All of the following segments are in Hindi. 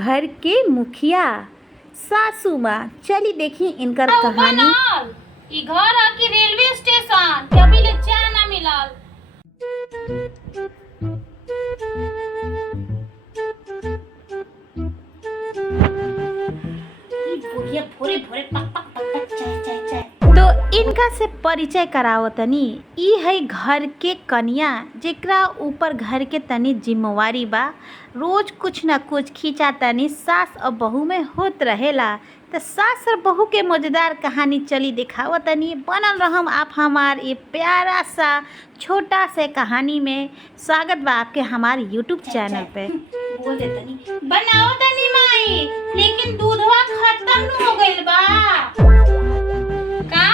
घर के मुखिया सासू माँ। चली देखी इनकर कहानी। ई घर है कि रेलवे स्टेशन के अभी ले चाय ना मिलल। बुढ़िया भोरे भोरे पक पक पक पक चाय चाय चाय। तो इनका से परिचय कराओ तनी। ई है घर के कन्या जेकरा ऊपर घर के तनी जिम्मेवारी बा। रोज कुछ न कुछ खींचा तनी सास और बहू में होत रहेला। तो सास और बहू के मजेदार कहानी चली दिखाओ तनी। बनल रहम आप हमार ये प्यारा सा छोटा से कहानी में। स्वागत बा आपके हमारे यूट्यूब चैनल पे। बोल दे तनी बनाओ तनी माई, लेकिन दूधवा खत्म हो गइल बा। का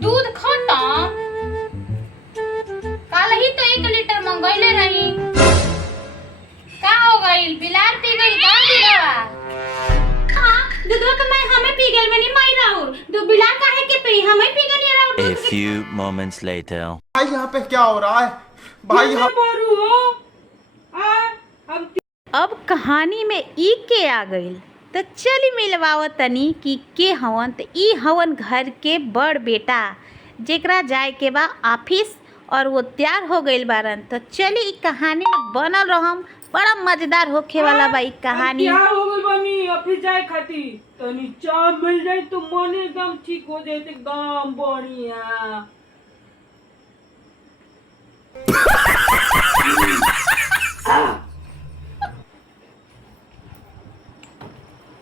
दूध खत्म? कल ही तो 1 लीटर मंगइले रही। का हो गइल? बिलार पी गइल का दूधवा? दूधवा तो मैं हमें पी गइल बनी माई राउर। दू बिलार काहे के पी? हमें पी गइल राउर। A few moments later. भाई यहाँ पे क्या हो रहा है भाई? यहाँ अब कहानी में ई के आ गइल। तो चली मिलवाव तनी कि के हवन। तो ई हवन घर के बड़ बेटा जेकरा जाए के बा ऑफिस और वो तैयार हो गइल बारन। तो चली ई कहानी में बनल रहम। बड़ा मजेदार होखे वाला बा ई कहानी। क्या हो गइल बानी ऑफिस जाए खातिर? तनी चाय मिल जाए तो मन एकदम ठीक हो जाए, एकदम बढ़िया।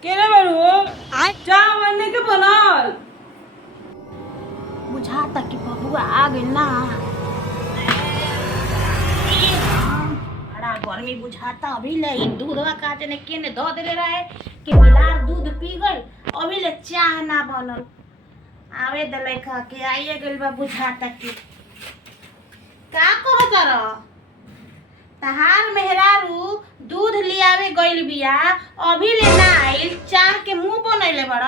केने बारू चाय बनने के बनल बुझाता कि बबुआ आ गइल ना। बड़ा गर्मी बुझाता। अभी ले ई दूधवा काटे ने केने धो देले रहे कि बिलार दूध पी गइल। अभी ले चाय ना बनल। आवे दले खा के आइए गइल बा। बुझाता कि का कहत रह? तहार मेहरारू दूध लियावे गइल बिया, अभी ले ना आइल। चाह के मुंह बनैले बड़।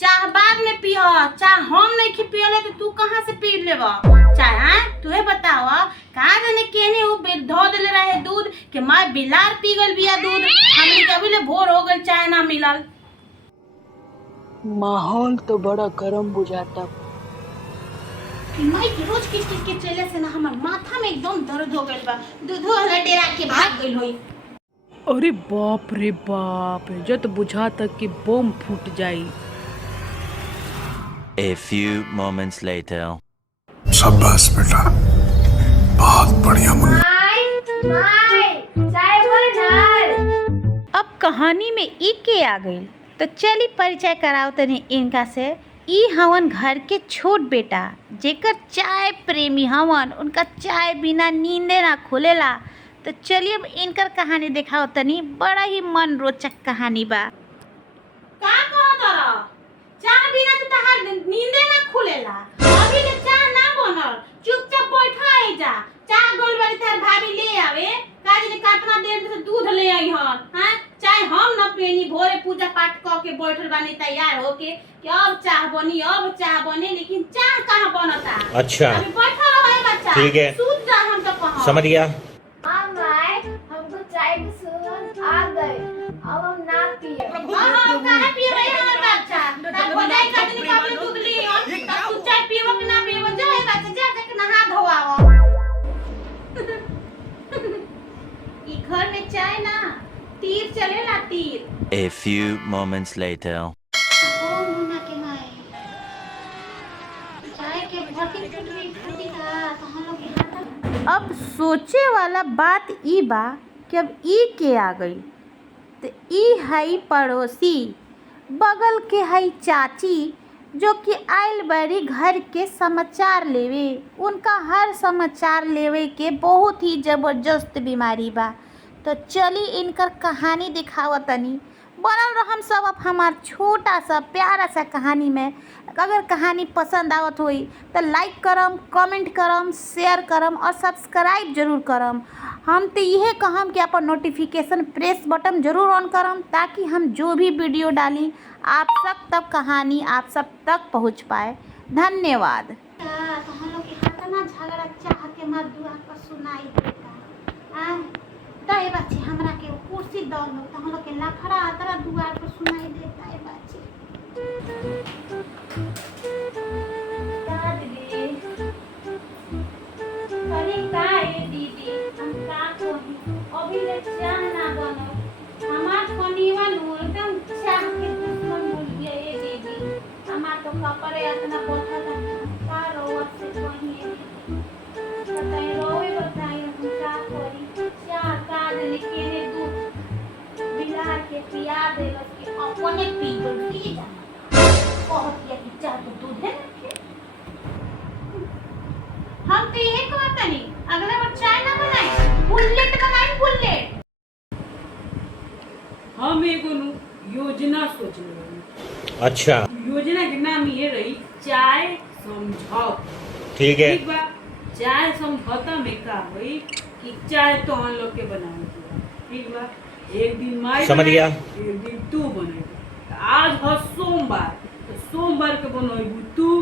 चाह बाद में पिय। चाह हम नहीं खी पियले तो तू कहाँ से पी लेब चाय? हाँ तुहे बताव कहाँ जाने केने वो धो देले रहे दूध के माय बिलार पी गइल बिया दूध। हमनी के अभी ले भोर हो गइल चाय ना मिलल। माहौल तो बड़ा गर्म बुझाता। माई के रोज किस के चले से ना हमर माथा में एकदम दर्द हो गइल बा। दूधो हला डेरा के भाग गइल होई। अरे बाप रे बाप, जो तो बुझाता कि बम फूट जाई। A few moments later. शाबाश बेटा, बहुत बढ़िया मुन्ना। चाय बनल। अब कहानी में ई के आ गइल। तो चली परिचय कराओ तनी इनका से। ई हवन घर के छोट बेटा जेकर चाय प्रेमी हवन। उनका चाय बिना नींदे ना खुलेला। तो चलिए अब इनकर कहानी दिखाओ तनी। बड़ा ही मन रोचक कहानी बा। का कहत रह? चाय बिना तो तहार नींदे ना खुलेला। अभी ले चाय ना बनल। चुपचाप बैठा आई जा। चाय गोल वाली तार भाभी ले आवे। काज ने कितना देर से दूध ले आई हन। हां चाय हम न पेनी। भोरे पूजा पाठ क के बैठल बानी तैयार होके कि अब चाय बनी, अब चाय बने। लेकिन चाय कहां बनता? अच्छा अभी बैठा रहो बच्चा। ठीक है, सूत जा। हम तो कहां समझ गया। हमको चाय की सूरत आ गई। अब हम ना पिए। हम कहां पिए रहे हमर बच्चा? तब बताई खातिर निकाल दूध ली और तब तू चाय पीबो कि ना पीबो? जा हे बच्चा जा के नहा धोआवो। ई घर में चाय ना तीर चलेला तीर। A few moments later. ओ मुन्ना के माई चाय के भट्टी फूटी का तो हम लोग यहाँ अब सोचे वाला बात ई बा कि अब ई के आ गई। तो ई है पड़ोसी बगल के है चाची जो कि आइल बड़ी घर के समाचार लेवे। उनका हर समाचार लेवे के बहुत ही ज़बरदस्त बीमारी बा। तो चली इनकर कहानी दिखावा तनी। बनल रहम सब अब हमार छोटा सा प्यारा सा कहानी में। अगर कहानी पसंद आवत होई तो लाइक करम, कमेंट करम, शेयर करम और सब्सक्राइब जरूर करम। हम तो यह कहम कि अपन नोटिफिकेशन प्रेस बटन जरूर ऑन करम ताकि हम जो भी वीडियो डाली आप सब तक कहानी आप सब तक पहुंच पाए। धन्यवाद। तो हम लोग के हाथ ना झगड़ा चाह के मत दुआ का सुनाई देता। दाए बाची हमरा के कुर्सी दल हो त हम लोग के लफड़ा आतरा दुआर पर सुनाई देता है बाची का दीदी अरे का है दीदी हम का कही अभी ले चाह ना बनो हमार कोनीवा नु एकदम चाह के दुश्मन बोल गया ये दीदी हमार तो कपड़े इतना बोथा था का रोवा से कहीं बताई रोवे बताई हम का करी चाह का देने के ने दूध बिलार के पिया देलो कि अपने पी गल पी जा बहुत ये कि चाह तो दूध है हम तो ये कहता नहीं अगला बार चाय ना बनाए बुलेट बनाए बुलेट हम एगो योजना सोचने रही। अच्छा योजना के नाम ये रही चाय समझौता। ठीक है। ठीक बा चाय समझौता में का हुई कि चाय तो हम लोग के बनावे के बा। ठीक बा एक दिन माई समझ गया। एक दिन तू बनेगी आज है सोमवार तो सोमवार के बनोगी तू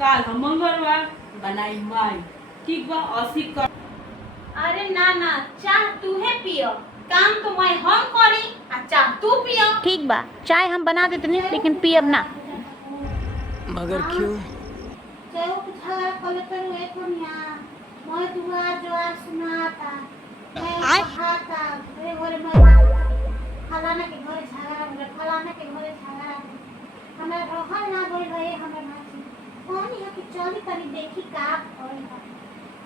काल है मंगलवार बनाई माई ठीक बा 80 कर अरे ना ना चाह तू है पियो काम तो मैं हम करी आ चाह तू पियो ठीक बा चाय हम बना देते नहीं लेकिन पियब ना मगर क्यों? चाहे वो झगड़ा कर पर हुए कोनिया मैं दुआ जवाब सुनाता मैं कहाता मेरे घर में फलाना के घर झगड़ा हो फलाना के घर झगड़ा हमरा रहल ना गइल रहे हमरा माची कौन है कि चली तनी देखी का होई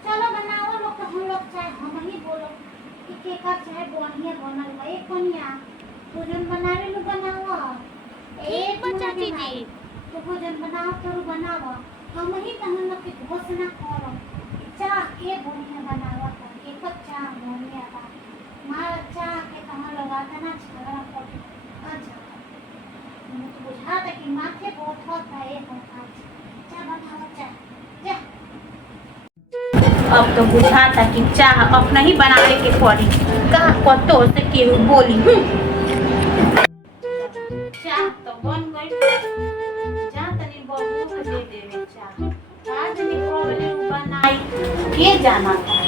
चलो बनाओ लोग तो हम लोग चाहे हम ही बोलो कि केका चाहे बढ़िया बनल बा एक कोनिया भोजन बनावे नु बनाओ एक चाची जी तो भोजन बनाओ तो बनाओ हम ही तो हम लोग के घोषणा करो चाह के बढ़िया बनावा के कच्चा बढ़िया बा मार चाह के तो हम लोग आतना झगड़ा कर अच्छा मुझे बुझाता कि माथे बहुत होता है होता चाह बनाओ चाह जा अब तो बुझाता कि चाह अपना ही बनाने के पड़ी का पतो से केहू बोली चाह तो बन गई जा तनी बबू को दे देवे चाह आज निकोले बनाई के जाना था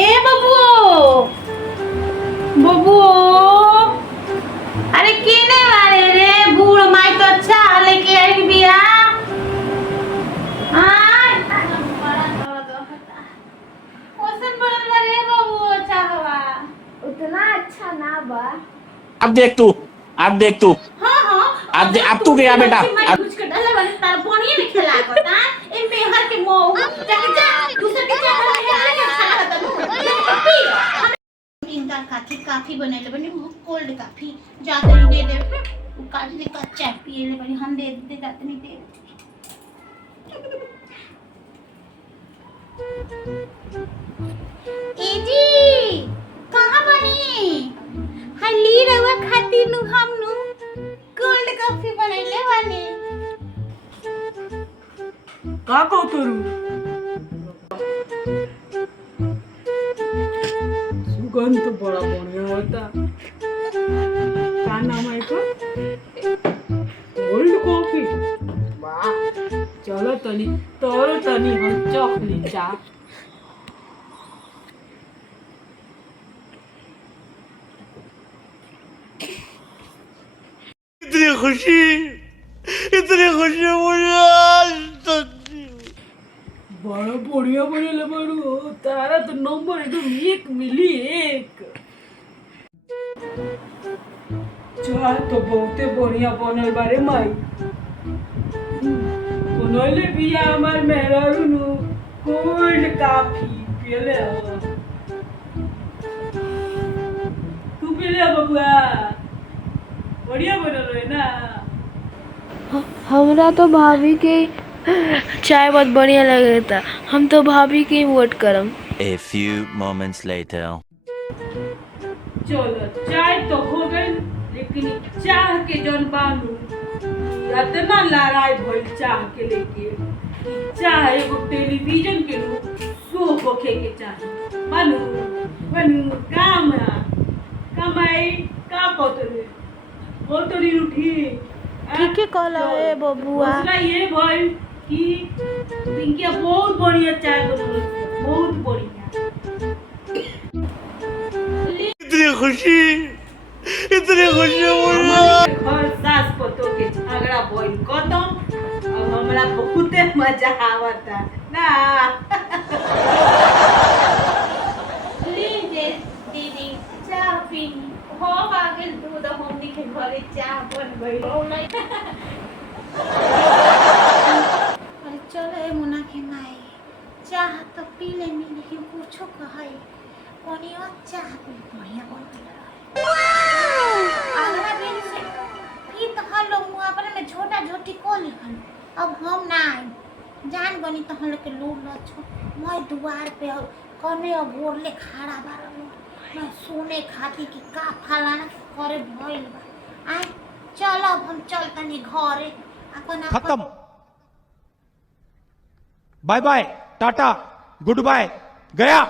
ए बबू बबू अरे केने वाले रे बूढ़ माई तो चाह लेके आई बिया उतना अच्छा ना बा अब देख तू हां हां अब तू गया बेटा कुछ के डले वाले तार बोनिए में खेला होता ए मेहर के मोह जाके जा दूसरे के जा इनका काफी बनेले बनी कोल्ड काफी जाते ही दे दे काफी का चाय पिए ले बनी हम दे दे जाते नहीं दे ए जी कहां बनी हली रवा खाती नु हम नु कोल्ड कॉफी बनैले बानी का कहू तोरू सुगंध तो बड़ा बढ़िया होता का नाम है का कोल्ड कॉफी वाह चलो तनी तोरो तनी हम चखली चा इतनी खुशी मुझे आज तक बड़ा बढ़िया बनेले बारू तारा तो नंबर एकदम 1 मिली 1 चाय तो बहुते बढ़िया बनल बारे माई बनले बिया हमार मेहरारू नु कोल्ड कॉफी पियले तू पियले बबुआ बढ़िया बनल है ना हमरा तो भाभी के चाय बहुत बढ़िया लगे था हम तो भाभी के वोट करम A few moments later. चलो चाय तो हो गई लेकिन चाह के जौन बानू इतना लड़ाई भइल चाह के लेके चाह एगो टेलीविजन के शो होखे के चाही बानू बानू काम कमाई का पतरे हो तोरी उठी ठीक है कहला ए बबुआ दूसरा ये भइल कि पिंकिया बहुत बढ़िया चाय बनल बहुत बढ़िया खुशी मुझे हमारे घर सास पतो के झगड़ा भइल खत्म। अब हमरा बहुते मजा आवता ना। लीजिए दीदी चाह पी। हो गेल दूध हमनी के घरे चाह बन गई। अरे चलो ए मुना के माई चाह तो पी लेनी लेकिन कुछो कहई कोनी और चाह पी बढ़िया बन गई। अगला दिन से फिर तो हम लोग मुहावरे में छोटा छोटी को लिखल। अब हम ना आई जान गनी तो हम लोग के लूट न छो। मैं द्वार पे कने गोरले खड़ा बारल मैं सुने खाती कि का फलाना करे भइल बा। आए चल अब हम चलतनी घरे अपन खत्म bye bye tata good bye गया